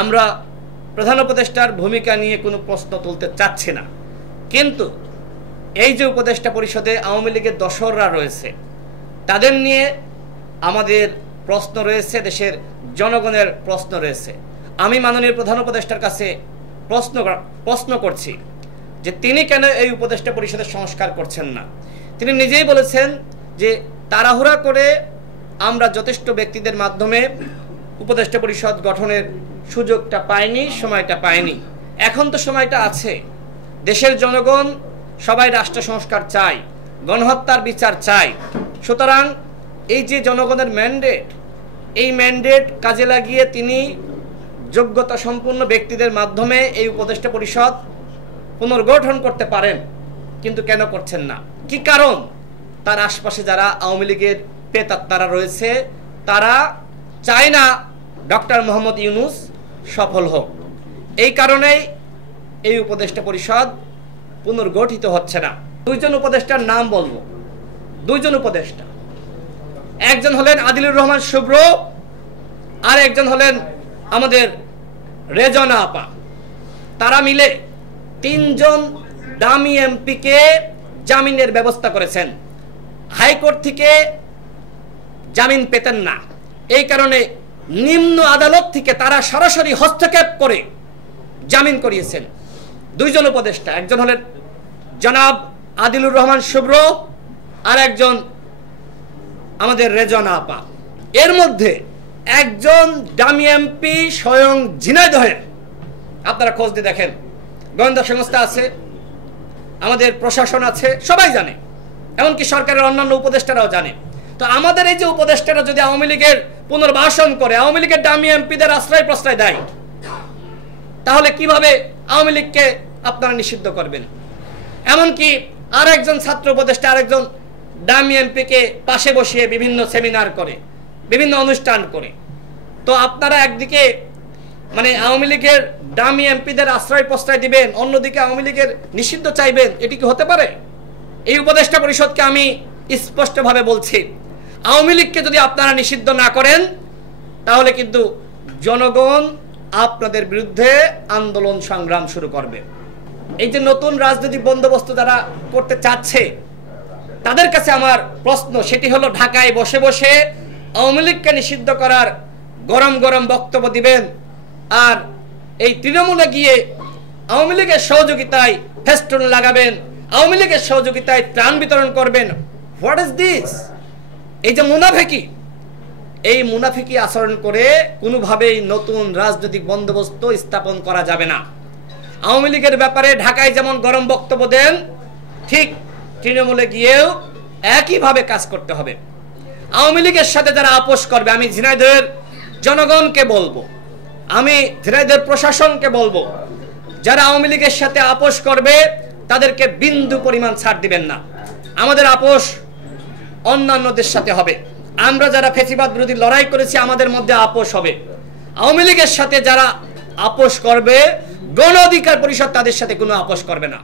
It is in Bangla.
আমরা প্রধান উপদেষ্টার ভূমিকা নিয়ে কোনো প্রশ্ন তুলতে চাচ্ছি না, কিন্তু এই যে উপদেষ্টা পরিষদে আওয়ামী লীগের দোসররা রয়েছে তাদের নিয়ে আমাদের প্রশ্ন রয়েছে, দেশের জনগণের প্রশ্ন রয়েছে। আমি মাননীয় প্রধান উপদেষ্টার কাছে প্রশ্ন করছি যে তিনি কেন এই উপদেষ্টা পরিষদের সংস্কার করছেন না। তিনি নিজেই বলেছেন যে তাড়াহুড়া করে আমরা যথেষ্ট ব্যক্তিদের মাধ্যমে উপদেষ্টা পরিষদ গঠনের সুযোগটা পাইনি, সময়টা পাইনি। এখন তো সময়টা আছে। দেশের জনগণ সবাই রাষ্ট্র সংস্কার চায়, গণহত্যার বিচার চায়। সুতরাং এই যে জনগণের ম্যান্ডেট, এই ম্যান্ডেট কাজে লাগিয়ে তিনি যোগ্যতা সম্পন্ন ব্যক্তিদের মাধ্যমে এই উপদেষ্টা পরিষদ পুনর্গঠন করতে পারেন, কিন্তু কেন করছেন না? কি কারণ? তার আশপাশে যারা আওয়ামী লীগের প্রেতাত্মারা রয়েছে তারা চায় না ডক্টর মোহাম্মদ ইউনূস সফল হোক। এই কারণেই এই উপদেষ্টা পরিষদ পুনর্গঠিত হচ্ছে না। দুইজন উপদেষ্টার নাম বলবো। দুইজন উপদেষ্টা, একজন হলেন আদিলুর রহমান শুভ্র, আর একজন হলেন আমাদের রেজনা আপা। তারা মিলে তিনজন দামি এমপিকে জামিনের ব্যবস্থা করেছেন। হাইকোর্ট থেকে জামিন পেতেন না, এই কারণে নিম্ন আদালত থেকে তারা সরাসরি হস্তক্ষেপ করে জামিন করিয়েছেন। দুইজন উপদেষ্টা, একজন হলেন জনাব আদিলুর রহমান শুভ্র, আর একজন আমাদের রেজনা আপা। এর মধ্যে একজন দামি এমপি স্বয়ং ঝিনাইদহের, আপনারা খোঁজ দিয়ে দেখেন, গোয়েন্দা সংস্থা আছে, আমাদের প্রশাসন আছে, সবাই জানে, এমনকি সরকারের অন্যান্য উপদেষ্টারাও জানে। তো আমাদের এই যে উপদেষ্টারা যদি আওয়ামী লীগের পুনর্বাসন করে, আওয়ামী লীগের দামি এমপিদের আশ্রয় প্রশ্রয় দেয়, তাহলে কিভাবে আওয়ামী লীগকে আপনারা নিষিদ্ধ করবেন? এমনকি আর একজন ছাত্র উপদেষ্টা আরেকজন দামি এমপিকে পাশে বসিয়ে বিভিন্ন সেমিনার করে, বিভিন্ন অনুষ্ঠান করে। তো আপনারা একদিকে মানে আওয়ামী লীগের দামি এমপিদের আশ্রয় প্রশ্রয় দিবেন, অন্যদিকে আওয়ামী লীগের নিষিদ্ধ চাইবেন, এটি কি হতে পারে? এই উপদেষ্টা পরিষদকে আমি স্পষ্টভাবে বলছি, আওয়ামী লীগকে যদি আপনারা নিষিদ্ধ না করেন তাহলে কিন্তু জনগণ আপনাদের বিরুদ্ধে আন্দোলন সংগ্রাম শুরু করবে। এই যে নতুন রাজনৈতিক বন্দোবস্ত যারা করতে চাচ্ছে তাদের কাছে আমার প্রশ্ন, সেটি হলো ঢাকায় বসে বসে আওয়ামী লীগকে নিষিদ্ধ করার গরম গরম বক্তব্য দিবেন, আর এই তৃণমূলে গিয়ে আওয়ামী লীগের সহযোগিতায় ফেস্টুন লাগাবেন, আওয়ামী লীগের সহযোগিতায় ত্রাণ বিতরণ করবেন। What is this? এই যে মুনাফিকি, এই মুনাফিকি আচরণ করে কোনোভাবেই নতুন রাজনৈতিক বন্দোবস্ত স্থাপন করা যাবে না। আওয়ামী লীগের ব্যাপারে ঢাকায় যেমন গরম বক্তব্য দেন, ঠিক তৃণমূলে গিয়েও একইভাবে কাজ করতে হবে। আওয়ামী লীগের সাথে যারা আপোষ করবে, আমি ঝিনাইদহের জনগণকে বলবো, আমি ঝিনাইদহের প্রশাসনকে বলবো, যারা আওয়ামী লীগের সাথে আপোষ করবে তাদেরকে বিন্দু পরিমাণ ছাড় দিবেন না। আমাদের আপোষ অন্যান্যদের সাথে হবে। আমরা যারা ফ্যাসিবাদ বিরোধী লড়াই করেছি আমাদের মধ্যে আপোষ হবে। আওয়ামী লীগের সাথে যারা আপোষ করবে, গণ অধিকার পরিষদ তাদের সাথে কোনো আপোষ করবে না।